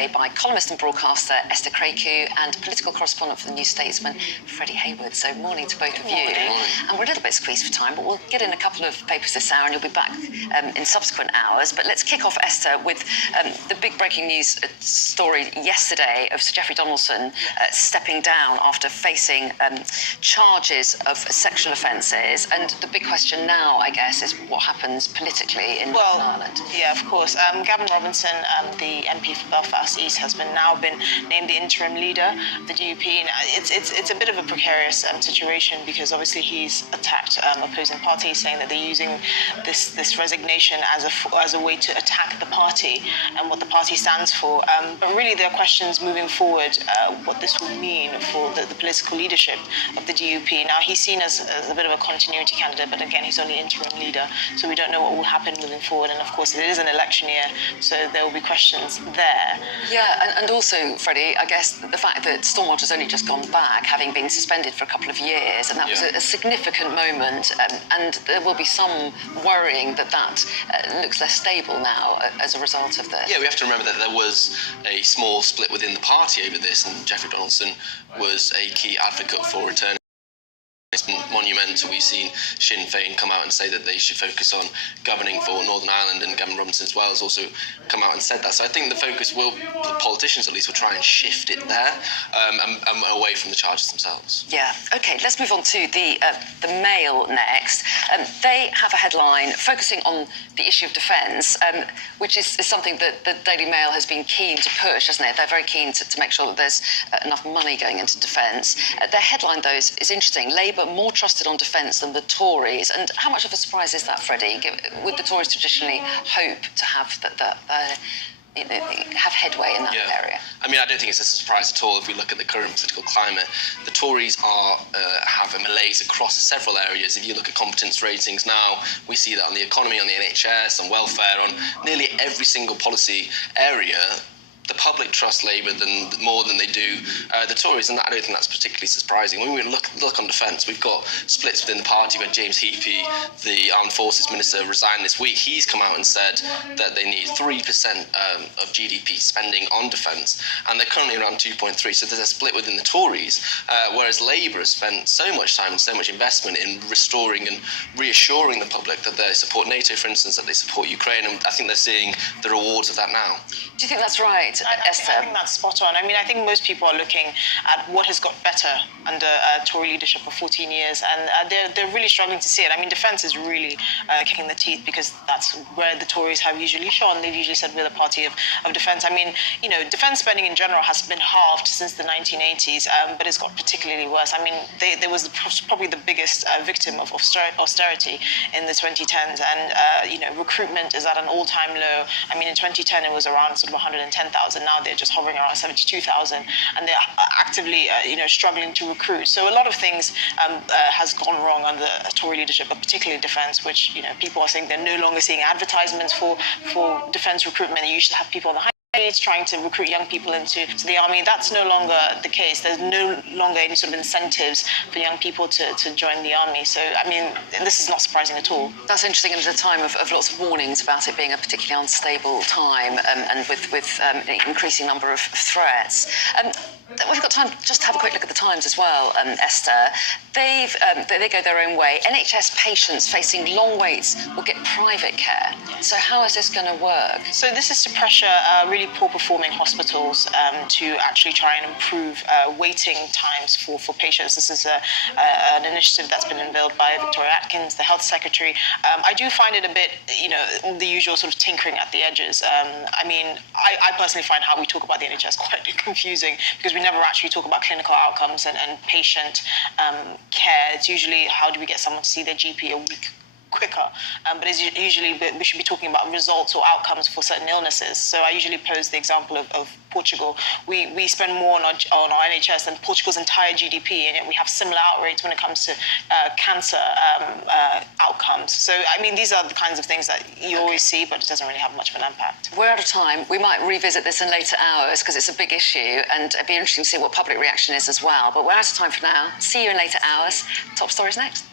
today by columnist and broadcaster Esther Craku and political correspondent for the New Statesman, Freddie Hayward. So morning to both of you. And we're a little bit squeezed for time, but we'll get in a couple of papers this hour and you'll be back in subsequent hours. But let's kick off, Esther, with the big breaking news story yesterday of Sir Geoffrey Donaldson stepping down after facing charges of sexual offences. And the big question now, I guess, is what happens politically in Northern Ireland. Yeah, of course. Gavin Robinson, the MP for Belfast East, has now been named the interim leader of the DUP. And it's a bit of a precarious situation because obviously he's attacked opposing parties, saying that they're using this resignation as a way to attack the party and what the party stands for. But really, there are questions moving forward what this will mean for the political leadership of the DUP. Now, he's seen as a bit of a continuity candidate, but again, he's only interim leader, so we don't know what will happen moving forward. And of course, it is an election year, so there will be questions there. Yeah, and also, Freddie, I guess the fact that Stormwater's only just gone back, having been suspended for a couple of years, and that was a significant moment, and there will be some worrying that looks less stable now as a result of this. Yeah, we have to remember that there was a small split within the party over this, and Geoffrey Donaldson was a key advocate for returning. It's been monumental. We've seen Sinn Féin come out and say that they should focus on governing for Northern Ireland, and Gavin Robinson as well has also come out and said that. So I think the focus will, the politicians at least, will try and shift it there and away from the charges themselves. Yeah. Okay, let's move on to the Mail next. They have a headline focusing on the issue of defence, which is something that the Daily Mail has been keen to push, hasn't it? They're very keen to make sure that there's enough money going into defence. Their headline, though, is interesting. Labour more trusted on defence than the Tories. And how much of a surprise is that, Freddie? Would the Tories traditionally hope to have have headway in that area? I mean, I don't think it's a surprise at all if we look at the current political climate. The Tories have a malaise across several areas. If you look at competence ratings now, we see that on the economy, on the NHS, on welfare, on nearly every single policy area. The public trust Labour more than they do the Tories, and I don't think that's particularly surprising. When we look on defence, we've got splits within the party. When James Heappey, the Armed Forces Minister, resigned this week, he's come out and said that they need 3% of GDP spending on defence, and they're currently around 2.3%. So there's a split within the Tories, whereas Labour has spent so much time and so much investment in restoring and reassuring the public that they support NATO, for instance, that they support Ukraine, and I think they're seeing the rewards of that now. Do you think that's right? Esther? I think that's spot on. I mean, I think most people are looking at what has got better under Tory leadership for 14 years, and they're really struggling to see it. I mean, defence is really kicking the teeth because that's where the Tories have usually shone. They've usually said we're the party of defence. I mean, defence spending in general has been halved since the 1980s, but it's got particularly worse. I mean, there was probably the biggest victim of austerity in the 2010s, and recruitment is at an all-time low. I mean, in 2010 it was around sort of 110,000. Now they're just hovering around 72,000, and they're actively, struggling to recruit. So a lot of things has gone wrong under Tory leadership, but particularly defence, which people are saying they're no longer seeing advertisements for defence recruitment. They used to have people on the high streets trying to recruit young people into the army. That's no longer the case. There's no longer any sort of incentives for young people to join the army. So, I mean, this is not surprising at all. That's interesting, and at a time of lots of warnings about it being a particularly unstable time, and with an increasing number of threats. We've got time just to have a quick look at the Times as well, Esther. They go their own way. NHS patients facing long waits will get private care. So how is this going to work? So this is to pressure really poor-performing hospitals to actually try and improve waiting times for patients. This is an initiative that's been unveiled by Victoria Atkins, the Health Secretary. I do find it a bit, the usual sort of tinkering at the edges. I mean, I personally find how we talk about the NHS quite confusing because we never actually talk about clinical outcomes and patient care. It's usually how do we get someone to see their GP a week quicker, but it's usually we should be talking about results or outcomes for certain illnesses. So I usually pose the example of Portugal. We spend more on our NHS than Portugal's entire GDP, and yet we have similar outrates when it comes to cancer outcomes. So I mean, these are the kinds of things that you always see, but it doesn't really have much of an impact. We're out of time. We might revisit this in later hours because it's a big issue, and it'd be interesting to see what public reaction is as well. But we're out of time for now. See you in later hours. Top stories next.